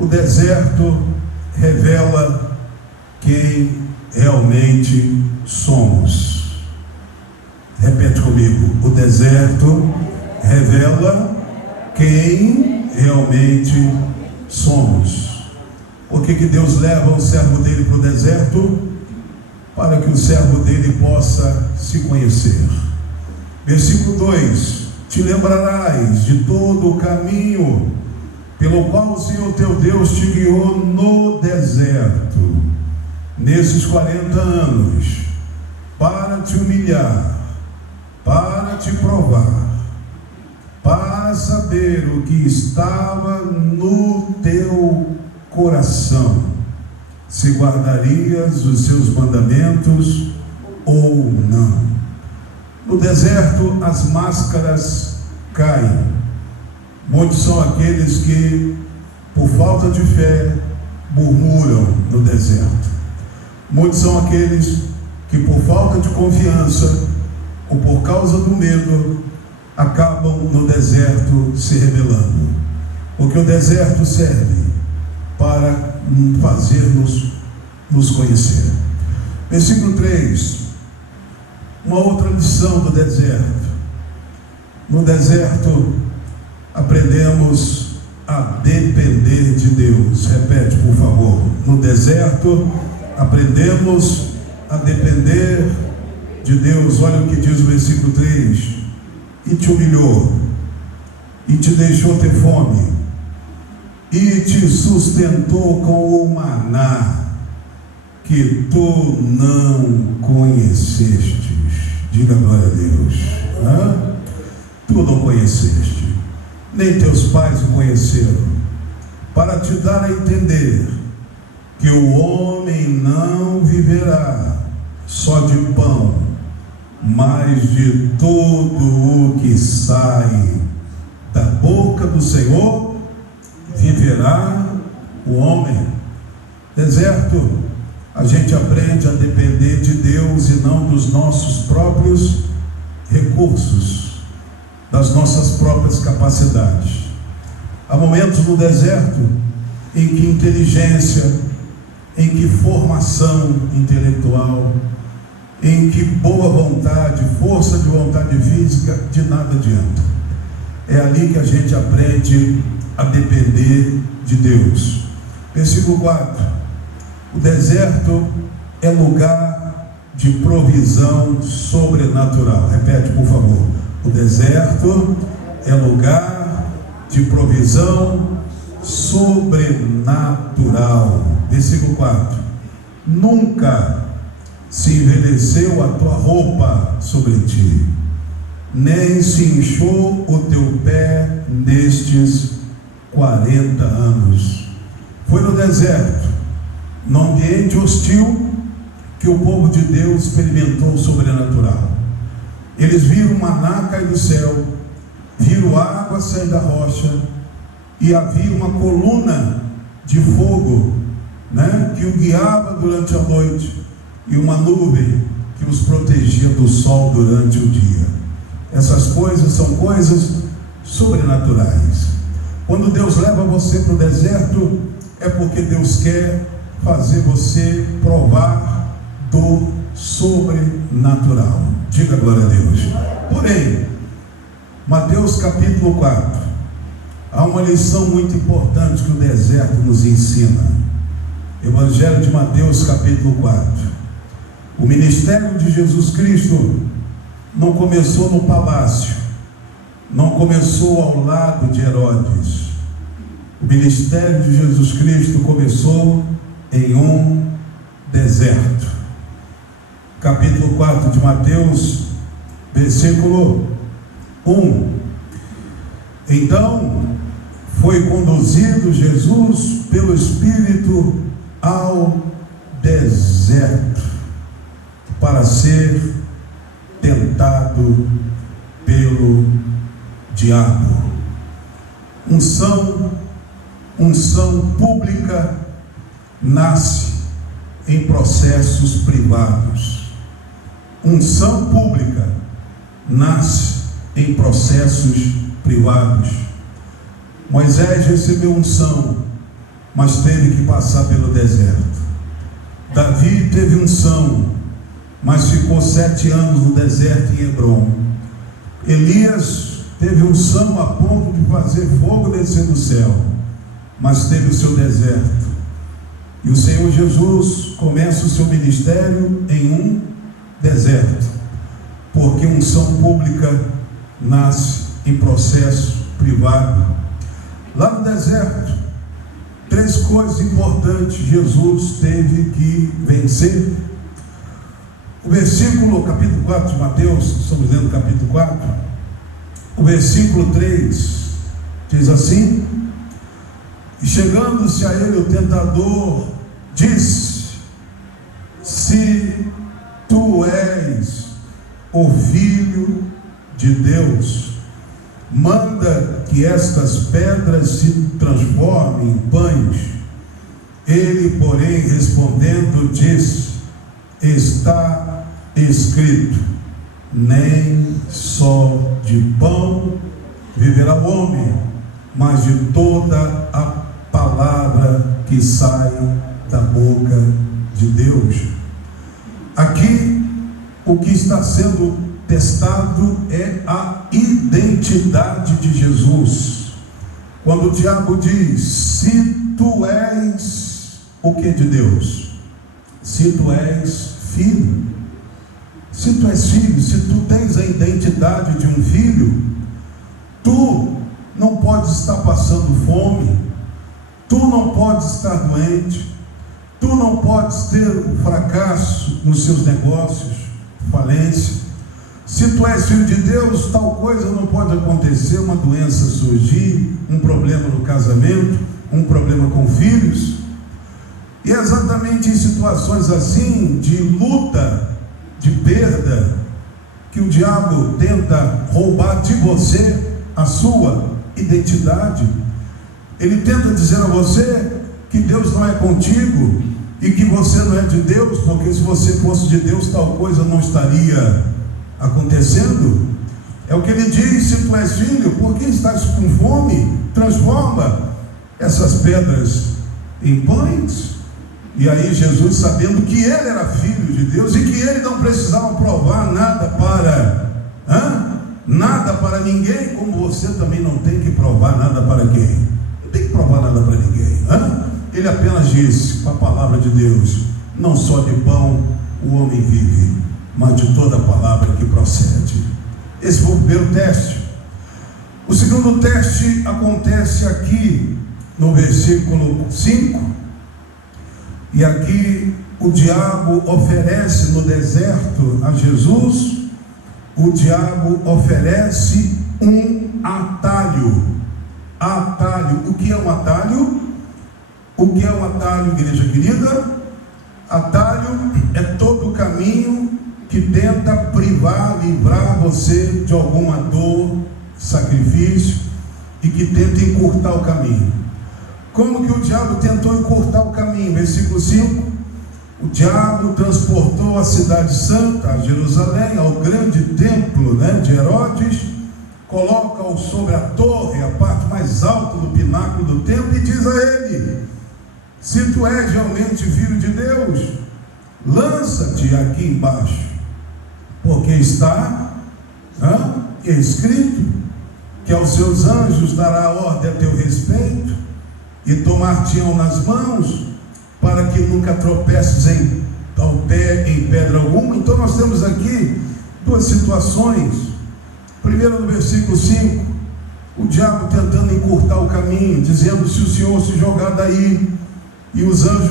O deserto revela quem realmente somos. Repete comigo: o deserto revela quem realmente somos. Por que Deus leva o servo dele para o deserto? Para que o servo dele possa se conhecer. Versículo 2: te lembrarás de todo o caminho pelo qual o Senhor teu Deus te guiou no deserto, nesses 40 anos, para te humilhar, para te provar, para saber o que estava no teu coração, se guardarias os seus mandamentos ou não. No deserto as máscaras caem. Muitos são aqueles que, por falta de fé, murmuram no deserto. Muitos são aqueles que, por falta de confiança ou por causa do medo, acabam no deserto se rebelando. Porque o deserto serve para fazer-nos nos conhecer. Versículo 3, uma outra lição do deserto. No deserto aprendemos a depender de Deus. Repete, por favor. No deserto aprendemos a depender de Deus. Olha o que diz o versículo 3: e te humilhou, e te deixou ter fome, e te sustentou com o maná que tu não conhecestes. Diga glória a Deus. Tu não conheceste, nem teus pais o conheceram, para te dar a entender que o homem não viverá só de pão, mas de todo o que sai da boca do Senhor viverá o homem. Deserto, a gente aprende a depender de Deus e não dos nossos próprios recursos, das nossas próprias capacidades. Há momentos no deserto em que inteligência, em que formação intelectual, em que boa vontade, força de vontade física, de nada adianta. É ali que a gente aprende a depender de Deus. Versículo 4: o deserto é lugar de provisão sobrenatural. Repete, por favor. O deserto é lugar de provisão sobrenatural. Versículo 4: nunca se envelheceu a tua roupa sobre ti, nem se inchou o teu pé nestes 40 anos. Foi no deserto, num ambiente hostil, que o povo de Deus experimentou o sobrenatural. Eles viram maná cair do céu, viram água sair da rocha, e havia uma coluna de fogo, que o guiava durante a noite, e uma nuvem que os protegia do sol durante o dia. Essas coisas são coisas sobrenaturais. Quando Deus leva você para o deserto, é porque Deus quer fazer você provar do sobrenatural. Diga glória a Deus. Porém, Mateus capítulo 4, há uma lição muito importante que o deserto nos ensina. Evangelho de Mateus capítulo 4. O ministério de Jesus Cristo não começou no palácio, não começou ao lado de Herodes. O ministério de Jesus Cristo começou em um deserto. Capítulo 4 de Mateus, versículo 1. Então foi conduzido Jesus pelo Espírito ao deserto para ser tentado pelo diabo. Unção pública nasce em processos privados. Unção pública nasce em processos privados. Moisés recebeu unção mas teve que passar pelo deserto. Davi teve unção, mas ficou 7 anos no deserto em Hebrom. Elias teve unção a ponto de fazer fogo descer do céu, mas teve o seu deserto. E o Senhor Jesus começa o seu ministério em um deserto, porque unção pública nasce em processo privado. Lá no deserto, 3 coisas importantes Jesus teve que vencer. O versículo, capítulo 4 de Mateus, estamos lendo o capítulo 4, o versículo 3 diz assim: e chegando-se a ele o tentador, disse: se tu és o Filho de Deus, manda que estas pedras se transformem em pães. Ele, porém, respondendo, disse: está escrito, nem só de pão viverá o homem, mas de toda a palavra que sai da boca de Deus. Aqui, o que está sendo testado é a identidade de Jesus. Quando o diabo diz: se tu és o que de Deus? Se tu és filho. Se tu és filho, se tu tens a identidade de um filho, tu não podes estar passando fome, tu não podes estar doente, tu não podes ter o fracasso nos seus negócios, falência. Se tu és filho de Deus, tal coisa não pode acontecer, uma doença surgir, um problema no casamento, um problema com filhos. E é exatamente em situações assim, de luta, de perda, que o diabo tenta roubar de você a sua identidade. Ele tenta dizer a você que Deus não é contigo e que você não é de Deus, porque se você fosse de Deus, tal coisa não estaria acontecendo. É o que ele diz: se tu és filho, por que estás com fome? Transforma essas pedras em pães. E aí Jesus, sabendo que ele era filho de Deus e que ele não precisava provar nada para ninguém, como você também não tem que provar nada para quem? Não tem que provar nada para ninguém. Ele apenas disse, com a palavra de Deus: não só de pão o homem vive, mas de toda a palavra que procede. Esse foi o primeiro teste. O segundo teste acontece aqui no versículo 5. E aqui o diabo oferece no deserto a Jesus, o diabo oferece um atalho. Atalho. O que é um atalho? O que é um atalho, igreja querida? Atalho é todo o caminho que tenta privar, livrar você de alguma dor, sacrifício, e que tenta encurtar o caminho. Como que o diabo tentou encurtar o caminho? Versículo 5: o diabo transportou a cidade santa, a Jerusalém, ao grande templo de Herodes, coloca-o sobre a torre, a parte mais alta do pináculo do templo, e diz a ele: se tu és realmente filho de Deus, lança-te aqui embaixo, porque está escrito que aos seus anjos dará ordem a teu respeito, e tomar-te-ão nas mãos, para que nunca tropeces ao pé em pedra alguma. Então nós temos aqui 2 situações. Primeiro, no versículo 5, o diabo tentando encurtar o caminho, dizendo: se o Senhor se jogar daí, e os anjos